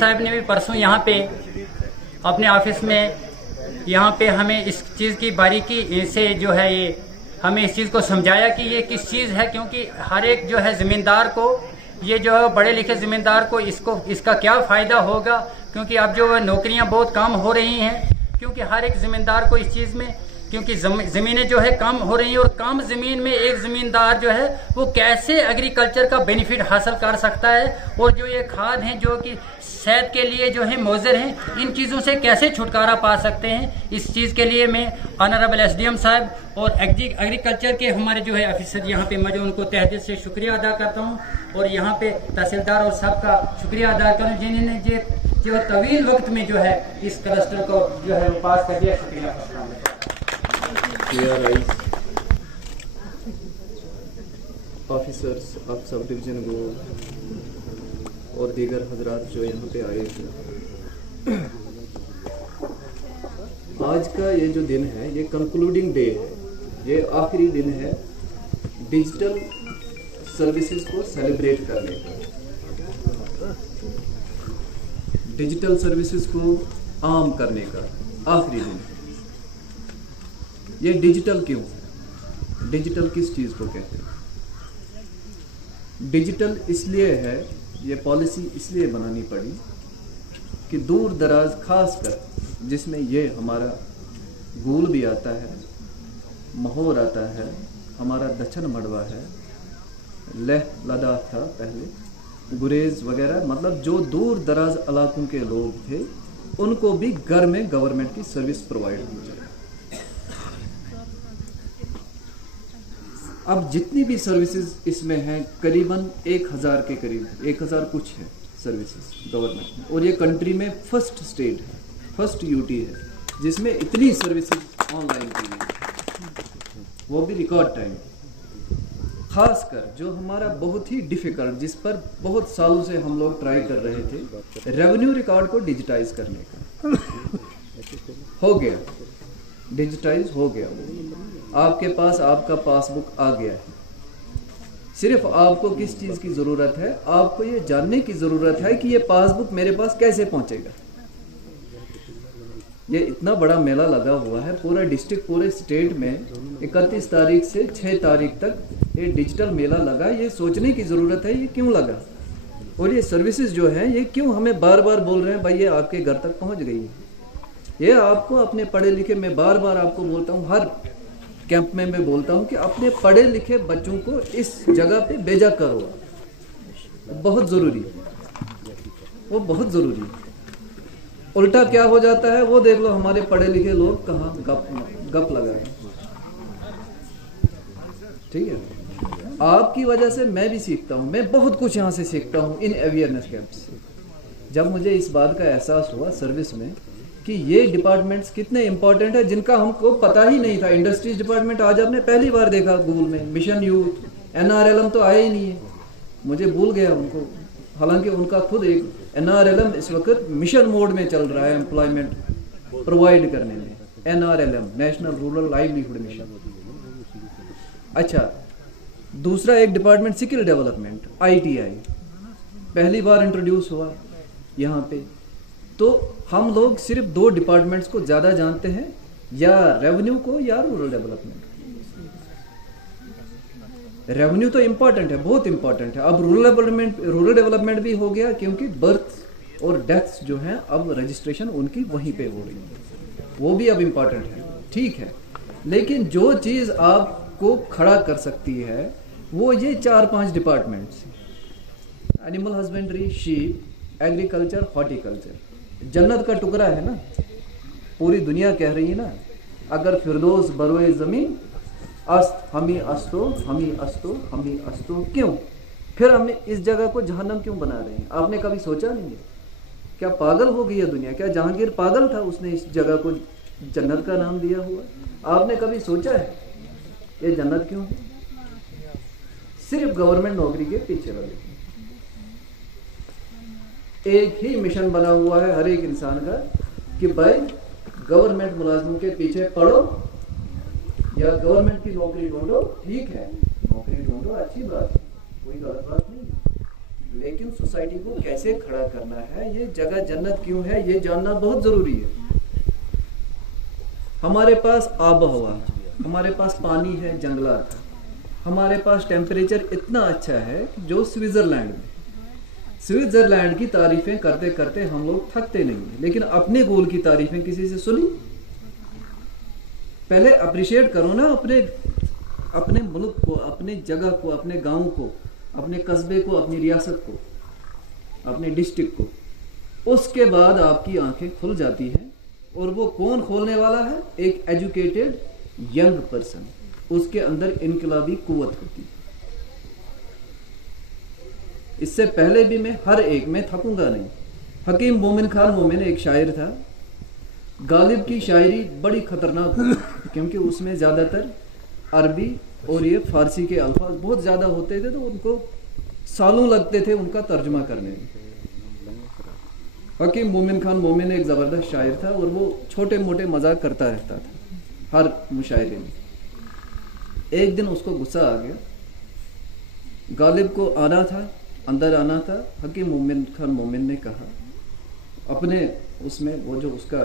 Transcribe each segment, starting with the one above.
साहब ने भी परसों यहाँ पे अपने ऑफिस में यहाँ पे हमें इस चीज़ की बारीकी से जो है ये हमें इस चीज़ को समझाया कि ये किस चीज़ है, क्योंकि हर एक जो है ज़मींदार को ये जो है बड़े लिखे ज़मींदार को इसका क्या फ़ायदा होगा, क्योंकि अब जो है नौकरियाँ बहुत कम हो रही हैं, क्योंकि हर एक ज़मींदार को इस चीज़ में, क्योंकि ज़मीनें जो है कम हो रही हैं और कम ज़मीन में एक ज़मींदार जो है वो कैसे एग्रीकल्चर का बेनिफिट हासिल कर सकता है, और जो ये खाद हैं जो कि सेहत के लिए जो है मौजर हैं, इन चीज़ों से कैसे छुटकारा पा सकते हैं। इस चीज़ के लिए मैं ऑनरेबल एसडीएम साहब और एग्रीकल्चर के हमारे जो है ऑफिसर यहाँ पे मौजूद, उनको तहे दिल से शुक्रिया अदा करता हूँ, और यहाँ पे तहसीलदार और सबका शुक्रिया अदा करता हूँ जिन्होंने जो तवील वक्त में जो है इस क्लस्टर को जो है पास कर दिया। शुक्रिया। ऑफिसर्स ऑफ सब डिवीजन को और दीगर हजरात जो यहाँ पे आए थे, आज का ये जो दिन है ये कंक्लूडिंग डे है, ये आखिरी दिन है डिजिटल सर्विसेज को सेलिब्रेट करने का। डिजिटल सर्विसेज को आम करने का आखिरी दिन है। ये डिजिटल क्यों है? डिजिटल किस चीज़ को कहते हैं? डिजिटल इसलिए है, ये पॉलिसी इसलिए बनानी पड़ी कि दूर दराज खास कर जिसमें ये हमारा गूल भी आता है, महोर आता है, हमारा दक्षिण मड़वा है, लेह लद्दाख था पहले, गुरेज वगैरह, मतलब जो दूर दराज इलाकों के लोग थे उनको भी घर में गवर्नमेंट की सर्विस प्रोवाइड हो जाए। अब जितनी भी सर्विसेज इसमें हैं करीबन 1000 के करीब, 1000 कुछ है सर्विसेज गवर्नमेंट में, और ये कंट्री में फर्स्ट स्टेट है, फर्स्ट यूटी है जिसमें इतनी सर्विसेज ऑनलाइन की गई, वो भी रिकॉर्ड टाइम। खासकर जो हमारा बहुत ही डिफिकल्ट, जिस पर बहुत सालों से हम लोग ट्राई कर रहे थे, रेवेन्यू रिकॉर्ड को डिजिटाइज करने का, हो गया, डिजिटाइज हो गया। आपके पास आपका पासबुक आ गया है। सिर्फ आपको किस चीज़ की ज़रूरत है? आपको ये जानने की ज़रूरत है कि ये पासबुक मेरे पास कैसे पहुंचेगा। ये इतना बड़ा मेला लगा हुआ है पूरा डिस्ट्रिक्ट, पूरे स्टेट में 31 तारीख से 6 तारीख तक ये डिजिटल मेला लगा। ये सोचने की ज़रूरत है ये क्यों लगा, और ये सर्विसेज जो है ये क्यों हमें बार बार बोल रहे हैं भाई ये आपके घर तक पहुँच गई है। ये आपको अपने पढ़े लिखे, मैं बार बार आपको बोलता हूँ, हर कैंप में मैं बोलता हूँ कि अपने पढ़े लिखे बच्चों को इस जगह पे भेजा करो, बहुत ज़रूरी है, वो बहुत ज़रूरी है। उल्टा क्या हो जाता है वो देख लो, हमारे पढ़े लिखे लोग कहाँ गप लगाए। ठीक है, आपकी वजह से मैं भी सीखता हूँ, मैं बहुत कुछ यहाँ से सीखता हूँ इन अवेयरनेस कैंप से। जब मुझे इस बात का एहसास हुआ सर्विस में कि ये डिपार्टमेंट्स कितने इंपॉर्टेंट है जिनका हमको पता ही नहीं था। इंडस्ट्रीज डिपार्टमेंट आज आपने पहली बार देखा गूगल में, मिशन यूथ, NRLM तो आया ही नहीं है, मुझे भूल गया उनको, हालांकि उनका खुद एक NRLM इस वक्त मिशन मोड में चल रहा है एम्प्लॉयमेंट प्रोवाइड करने में, NRLM national rural livelihood mission. अच्छा, दूसरा एक डिपार्टमेंट स्किल डेवलपमेंट, ITI पहली बार इंट्रोड्यूस हुआ यहाँ पे। तो हम लोग सिर्फ 2 डिपार्टमेंट्स को ज़्यादा जानते हैं, या रेवेन्यू को या रूरल डेवलपमेंट। रेवेन्यू तो इम्पॉर्टेंट है, बहुत इम्पॉर्टेंट है। अब रूरल डेवलपमेंट भी हो गया, क्योंकि बर्थ और डेथ्स जो हैं अब रजिस्ट्रेशन उनकी वहीं पे हो रही है, वो भी अब इम्पॉर्टेंट है। ठीक है, लेकिन जो चीज़ आपको खड़ा कर सकती है वो ये 4-5 departments, animal husbandry, sheep, agriculture, horticulture. जन्नत का टुकड़ा है ना, पूरी दुनिया कह रही है ना, अगर फिरदौस बरोए ज़मीन अस्त हमी अस्तो हमी अस्तो हमी अस्तो, क्यों फिर हमें इस जगह को जहन्नम क्यों बना रहे हैं? आपने कभी सोचा नहीं है? क्या पागल हो गई है दुनिया? क्या जहांगीर पागल था, उसने इस जगह को जन्नत का नाम दिया हुआ? आपने कभी सोचा है ये जन्नत क्यों है? सिर्फ गवर्नमेंट नौकरी के पीछे लगे। एक ही मिशन बना हुआ है हर एक इंसान का कि भाई गवर्नमेंट मुलाजिमों के पीछे पढ़ो या गवर्नमेंट की नौकरी ढूंढो। ठीक है, नौकरी ढूंढो, अच्छी बात है, कोई गलत बात नहीं, लेकिन सोसाइटी को कैसे खड़ा करना है, ये जगह जन्नत क्यों है, ये जानना बहुत जरूरी है। हमारे पास आब हवा, हमारे पास पानी है, जंगलात है, हमारे पास टेम्परेचर इतना अच्छा है जो स्विट्जरलैंड में, स्विट्जरलैंड की तारीफें करते करते हम लोग थकते नहीं हैं, लेकिन अपने गोल की तारीफें किसी से सुनी? पहले अप्रिशिएट करो ना अपने मुल्क को, अपने जगह को, अपने गांव को, अपने कस्बे को, अपनी रियासत को, अपने डिस्ट्रिक्ट को। उसके बाद आपकी आंखें खुल जाती हैं। और वो कौन खोलने वाला है? एक एजुकेटेड यंग पर्सन, उसके अंदर इनकलाबी कुव्वत होती है। इससे पहले भी मैं थकूंगा नहीं। हकीम मोमिन खान मोमिन एक शायर था। गालिब की शायरी बड़ी खतरनाक होती क्योंकि उसमें ज़्यादातर अरबी और ये फारसी के अल्फाज बहुत ज़्यादा होते थे, तो उनको सालों लगते थे उनका तर्जुमा करने में। हकीम मोमिन खान मोमिन एक ज़बरदस्त शायर था और वो छोटे मोटे मजाक करता रहता था हर मुशायरे में। एक दिन उसको गुस्सा आ गया। गालिब को आना था, अंदर आना था। हकीम मोमिन खान मोमिन ने कहा अपने उसमें, वो जो उसका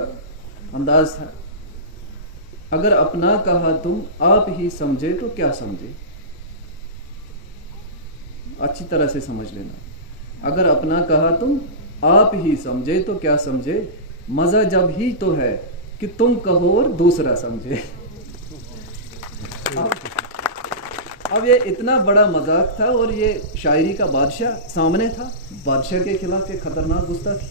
अंदाज था, अगर अपना कहा तुम आप ही समझे तो क्या समझे। अच्छी तरह से समझ लेना। अगर अपना कहा तुम आप ही समझे तो क्या समझे, मजा जब ही तो है कि तुम कहो और दूसरा समझे। अब ये इतना बड़ा मजाक था और ये शायरी का बादशाह सामने था। बादशाह के खिलाफ एक खतरनाक गुस्ताखी,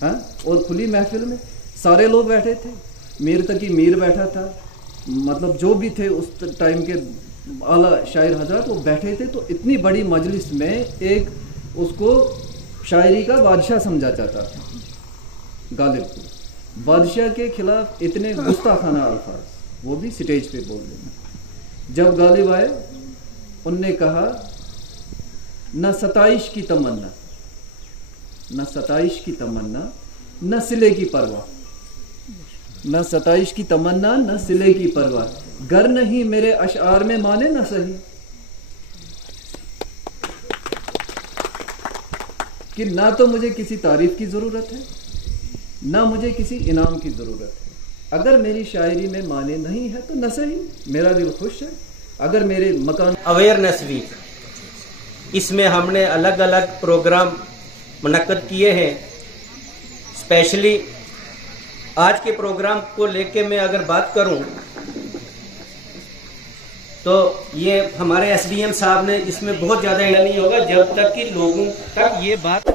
हाँ। और खुली महफिल में सारे लोग बैठे थे, मीर तकी मीर बैठा था, मतलब जो भी थे उस टाइम के आला शायर हजरत वो बैठे थे। तो इतनी बड़ी मजलिस में एक उसको शायरी का बादशाह समझा जाता था गालिब को। बादशाह के खिलाफ इतने गुस्ताखाना अल्फाज, वो भी स्टेज पे बोल देना। जब गालिब आए उनने कहा न सताइश की तमन्ना, न सताइश की तमन्ना, न सिले की परवाह, न सताइश की तमन्ना न सिले की परवाह, गर नहीं मेरे अशआर में माने न सही। कि ना तो मुझे किसी तारीफ की जरूरत है, ना मुझे किसी इनाम की जरूरत है। अगर मेरी शायरी में माने नहीं है तो न सही, मेरा दिल खुश है। अगर मेरे मकान अवेयरनेस वीक, इसमें हमने अलग अलग प्रोग्राम मुनक्कद किए हैं। स्पेशली आज के प्रोग्राम को लेके मैं अगर बात करूं तो ये हमारे एसडीएम साहब ने इसमें बहुत ज़्यादा नहीं होगा जब तक कि लोगों तक ये बात